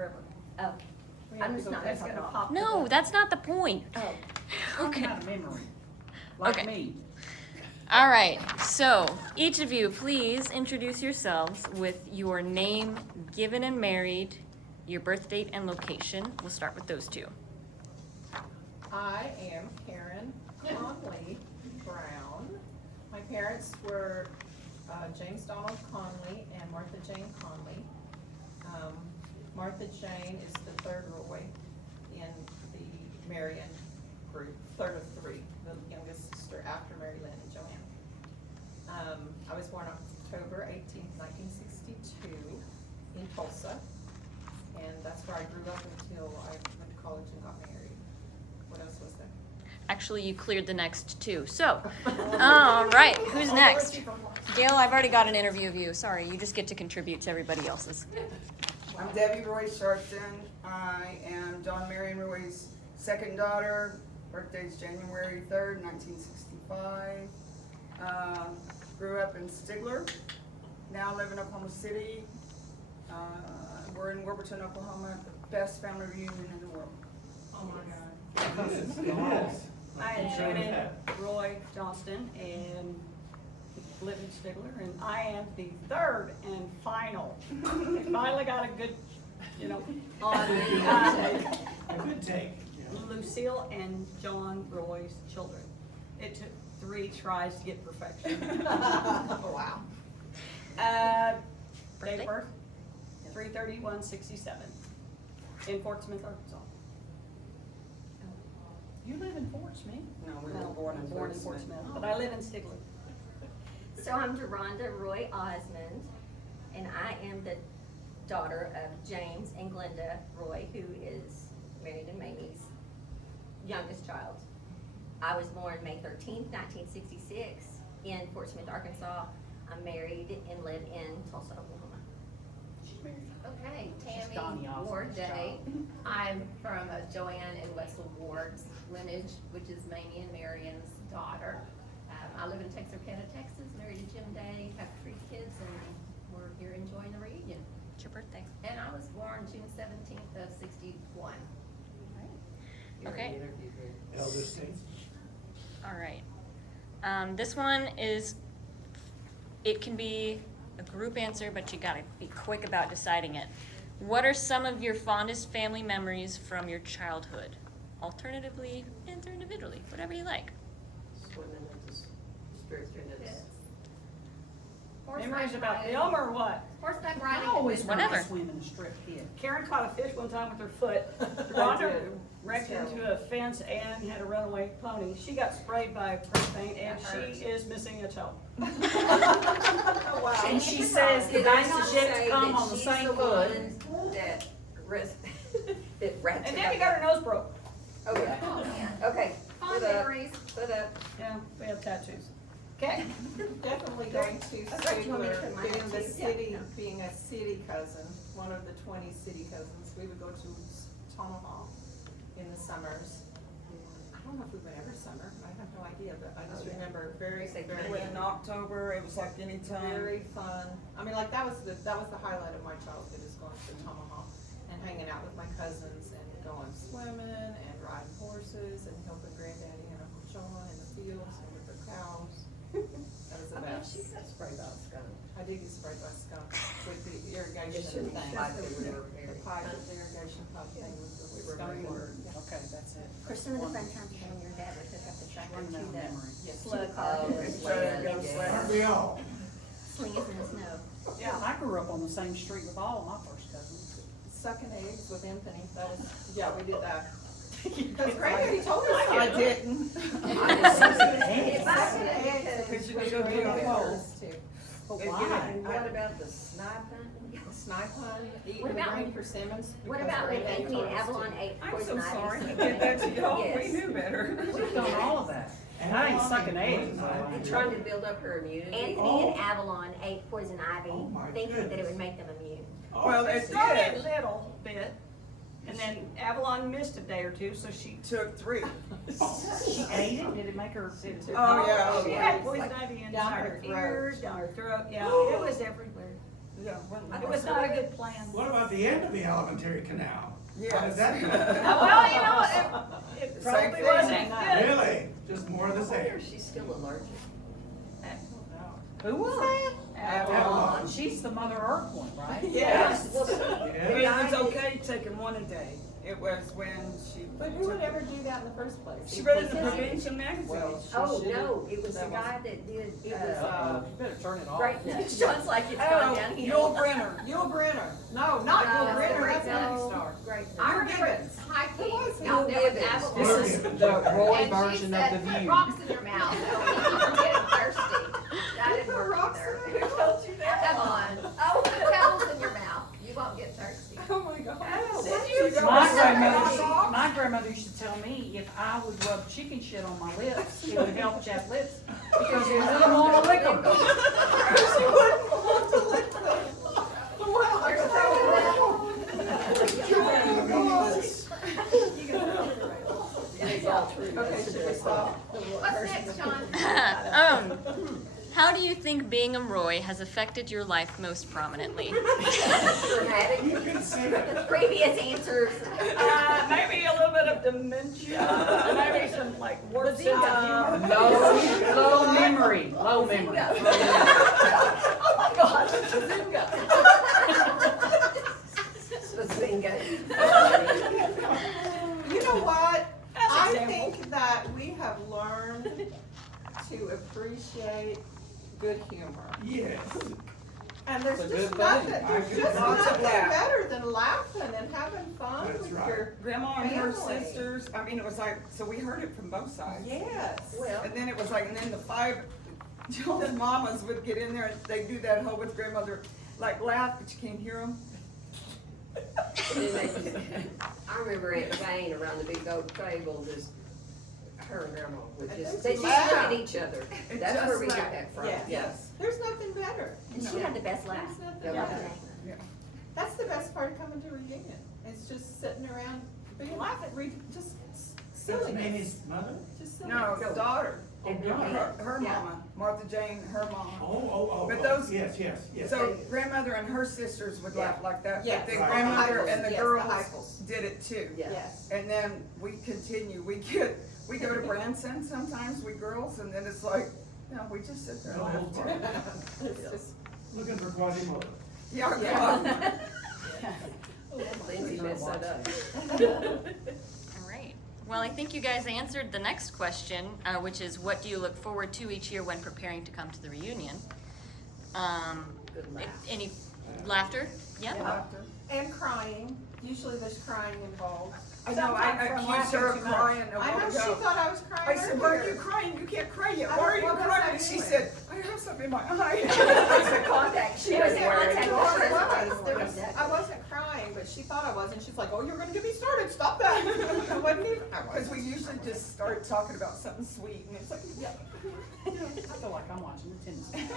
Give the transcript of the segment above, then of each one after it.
forever. Oh, I'm just not gonna That's talk gonna about. pop. No, that's not the point. Oh, Okay. Out of memory, like Okay. me. All right, so each of you, please introduce yourselves with your name, given and married, your birth date and location. We'll start with those two. I am Karen Conley Brown. My parents were James Donald Conley and Martha Jane Conley. Martha Jane is the third Roye in the Marion group, third of three, the youngest sister after Mary Lynn and Joanne. I was born October 18th, 1962 in Tulsa, and that's where I grew up until I went to college and got married. What else was there? Actually, you cleared the next two. So, all right, who's next? Gail, I've already got an interview of you. Sorry, you just get to contribute to everybody else's. I'm Debbie Roye Sharpton. I am John Marion Roye's second daughter. Birthday's January 3rd, 1965. Grew up in Stigler. Now live in Oklahoma City. We're in Warburton, Oklahoma. The best family reunion in the world. Oh my God. I am Shannon Roy Johnston and live in Stigler, and I am the third and final. I finally got a good, on the, A good take. Lucille and John Roy's children. It took 3 tries to get perfection. Oh, wow. Date of birth, 3/31/67 in Fort Smith, Arkansas. You live in Fort Smith? No, we were No, born in Fort Smith. Smith, but I live in Stigler. so I'm Deronda Roy Osmond, and I am the daughter of James and Glenda Roy, who is married and Mamie's youngest child. I was born May 13th, 1966 in Fort Smith, Arkansas. I'm married and live in Tulsa, Oklahoma. Okay, Donnie Tammy Osmond's Ward Day. child. I'm from Joanne and Wetzel Ward's lineage, which is Mamie and Marion's daughter. I live in Texarkana, Texas, married to Jim Day, have 3 kids, and we're here enjoying the reunion. It's your birthday. And I was born June 17th of 61. Okay. Eldest thing. All right. This one is, it can be a group answer, but you gotta be quick about deciding it. What are some of your fondest family memories from your childhood? Alternatively, answer individually, whatever you like. Swimming into spirit units. Memories about film or what? Horseback I riding. always wanted Whatever. to swim in a strip kid. Karen caught a fish one time with her foot. I Rhonda did. wrecked into a fence and had a runaway pony. She got sprayed by spray paint and she is missing a toe. Oh, wow. And she says the guys is yet to come on the She's same the foot. one that risk, that rats And it Debbie up. got her nose broke. Oh, yeah. Oh, man. Okay, Fond put up, memories. put up. Yeah, we have tattoos. Okay. Definitely going to Okay, you want me to Stigler, put mine being up the too? city, Yeah. being a city cousin, one of the 20 city cousins. We would go to Tomahawk in the summers. I don't know if we went every summer, I have no idea, but I just remember very, Say very, We went in October. It was like any time. very fun. I mean, like, that was the highlight of my childhood, is going to Tomahawk and hanging out with my cousins and going swimming and riding horses and helping Granddaddy and Uncle John in the fields and with the cows. That was the best. She got sprayed by a skunk. I did get sprayed by a skunk with the irrigation thing. The Pipe pipe, they were very the irrigation pipe thing with the skunk. Okay, that's it. Kristen, the fun times when your dad would hook up the tractor Run to that the memory. slug car, Aren't we all? sling us in the snow. Yeah, I grew up on the same street with all of my first cousins. Sucking eggs with Anthony, that was, yeah, we did that. Because Granddaddy told us. I didn't. Sucking eggs. Because you was go really get a good hole. for us, too. But It- why? it- What about the snipe hunting? Snipe hunt, eating What the about green when- persimmons. What because about when Granddaddy Anthony told and us to. Avalon ate I'm poison so ivy? sorry he did that to y'all. We Yes. knew better. We've done all of that. And I ain't sucking eggs. Trying to build up her immunity. Anthony and Avalon ate poison ivy, Oh, my thinking that it goodness. would make them immune. Well, it Started did. little bit, and then Avalon missed a day or two, so she Took 3. she ate it. Did it make her? Did it? Oh, yeah. She had poison ivy Down inside her her throat. ears, down her throat. Yeah, it was everywhere. Yeah. It was not a good plan. What about the end of the alimentary canal? Yes. How did that go? Well, you know, it Same probably thing. wasn't good. Really? Just more of the I wonder same? if she's still allergic. Who was that? Avalon. She's the Mother Earth one, right? Yes. Well, Yeah. It was okay taking one a day. It was when she. But who would ever do that in the first place? She read in the Prevention magazine. Well, Oh, no, it was the guy that did, It was, You better turn it off. right, Sean's like, it's going downhill. Yul Brenner. Yul Brenner. No, not Yul Brenner, that's No. Morning Star. Great. I You're remember Gibbons. hiking was out there with Gibbons. Avalon. This is the Roy version of The And she said, put View. rocks in your mouth, so you're getting thirsty. That didn't work rocks either. in Who told you that? Avalon. Oh, put pebbles in your mouth, you won't get thirsty. Oh my God. My grandmother used to tell me if I would rub chicken shit on my lips, it would help chapped lips because you wouldn't want to lick them. She wouldn't want to lick them. Wow. You're throwing it's all true. Okay, should we stop? What's next, John? How do you think being a Roy has affected your life most prominently? Dramatic. You can say that. The previous answers. Maybe a little bit of dementia, maybe some like word sense of humor. Low memory, low memory. Oh my God, Bazinga. You know what? That's I example. think that we have learned to appreciate good humor. Yes. And there's It's a just good nothing, thing. there's just Lots of nothing laugh. better than laughing and having fun That's with right. your, Grandma and her Family. sisters, I mean, it was like, so we heard it from both sides. yes. Well, And then it was like, and then the five Jones mamas would get in there and they do that whole with grandmother, like laugh, but you can't hear them. I remember Aunt Jane around the big oak table, just, her and Grandma would And just, they they just laugh. look at each other. It's That's where just we laugh. get that from, Yes. yes. There's nothing better. and she had the best laugh. There's nothing Yeah. better. Yeah. That's the best part of coming to a reunion. It's just sitting around, being laughing, just That's silliness. Mamie's mother? Just silliness. No, daughter, Oh, God. her Yeah. mama, Martha Jane, her mama. Oh. But those- Yes, yes, yes. So grandmother and her sisters would laugh like that, Yes. but then Right. grandmother The and the Heichels, yes, the girls Heichels. did it too. Yeah. Yes. And then we continue, we go to Branson sometimes, we girls, and then it's like, no, we just sit there and No laugh. holds barred. It's just, Looking for Quasimodo. Yeah, Yeah. come on. Lindsay messed that up. All right. Well, I think you guys answered the next question, which is what do you look forward to each year when preparing to come to the reunion? Good laugh. Any laughter? Yeah. Laughter. and crying. Usually there's crying involved. I know, I Sometimes from accused her of laughing too much. crying a I while know, she ago. thought I was I crying said, why are you earlier. crying? You can't cry yet. I Why are don't- you what does crying? that And she mean? said, I have something in my eye. It's the contact she It was was wearing. contact There There was was, I wasn't crying, but she thought I was, and she's like, oh, you're gonna get me started, stop that. I wasn't even, Because we usually just start talking about something sweet, and it's like, yeah. I feel like I'm watching the tennis game.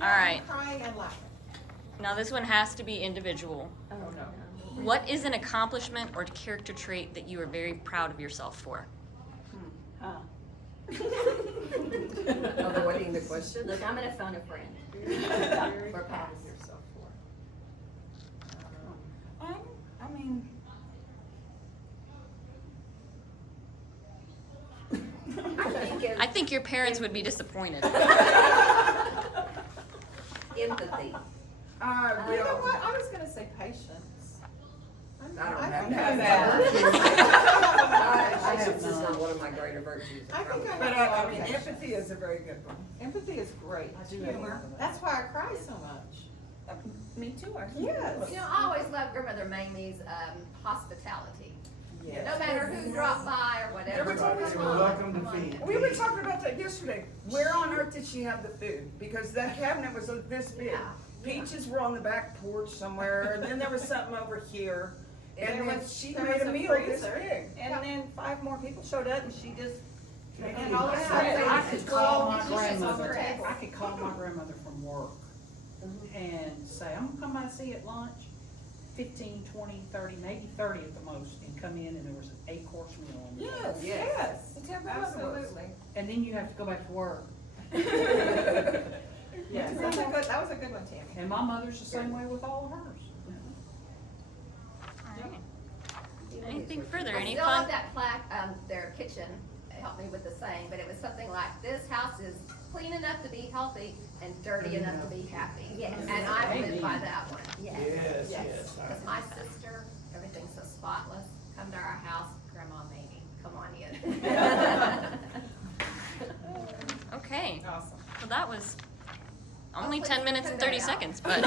All right. Crying and laughing. Now this one has to be individual. Oh, no. What is an accomplishment or character trait that you are very proud of yourself for? Avoiding the question. Look, I'm gonna phone a friend. Very Or proud pass. of yourself for. I mean, I think your parents would be disappointed. Empathy. You know what, I was gonna say patience. I don't I have think that. I Patience is not one of my greater virtues. I think I but have a lot I of mean, patience. empathy is a very good one. Empathy is great. I do have a lot of that. That's why I cry so much. Me too, I Yes. You know, I always loved grandmother Mamie's, hospitality. Yes. No matter who dropped by or whatever. Everybody's come You're on, welcome to come on. feed. We were talking about that yesterday. Where on earth did she have the food? Because that cabinet was this big. Yeah. Peaches were on the back porch somewhere, and then there was something over here. There And then was- she there made was a a meal this freezer. big. And then 5 more people showed up and she just. And all of a Yeah. sudden, I could call my dishes on the grandmother, table. I could call my grandmother from work and say, I'm gonna come by and see you at lunch. 15, 20, 30, maybe 30 at the most, and come in and there was an 8-course meal on the table. Yes, Yes. yes. That's how grandmother was. Absolutely. And then you have to go back to work. Yeah. That was a good one, Tammy. And my mother's the same way with all of hers. Alright. Anything further, I any still fun? have that plaque, their kitchen helped me with the saying, but it was something like, this house is clean enough to be healthy and dirty enough to be happy. Yes. And I live by that one. Yes. Yes, Yes. yes. Because my sister, everything's so spotless, come to our house, Grandma Mamie, come on in. Okay, Awesome. well that was only Oh, please 10 minutes and put 30 that out. seconds, but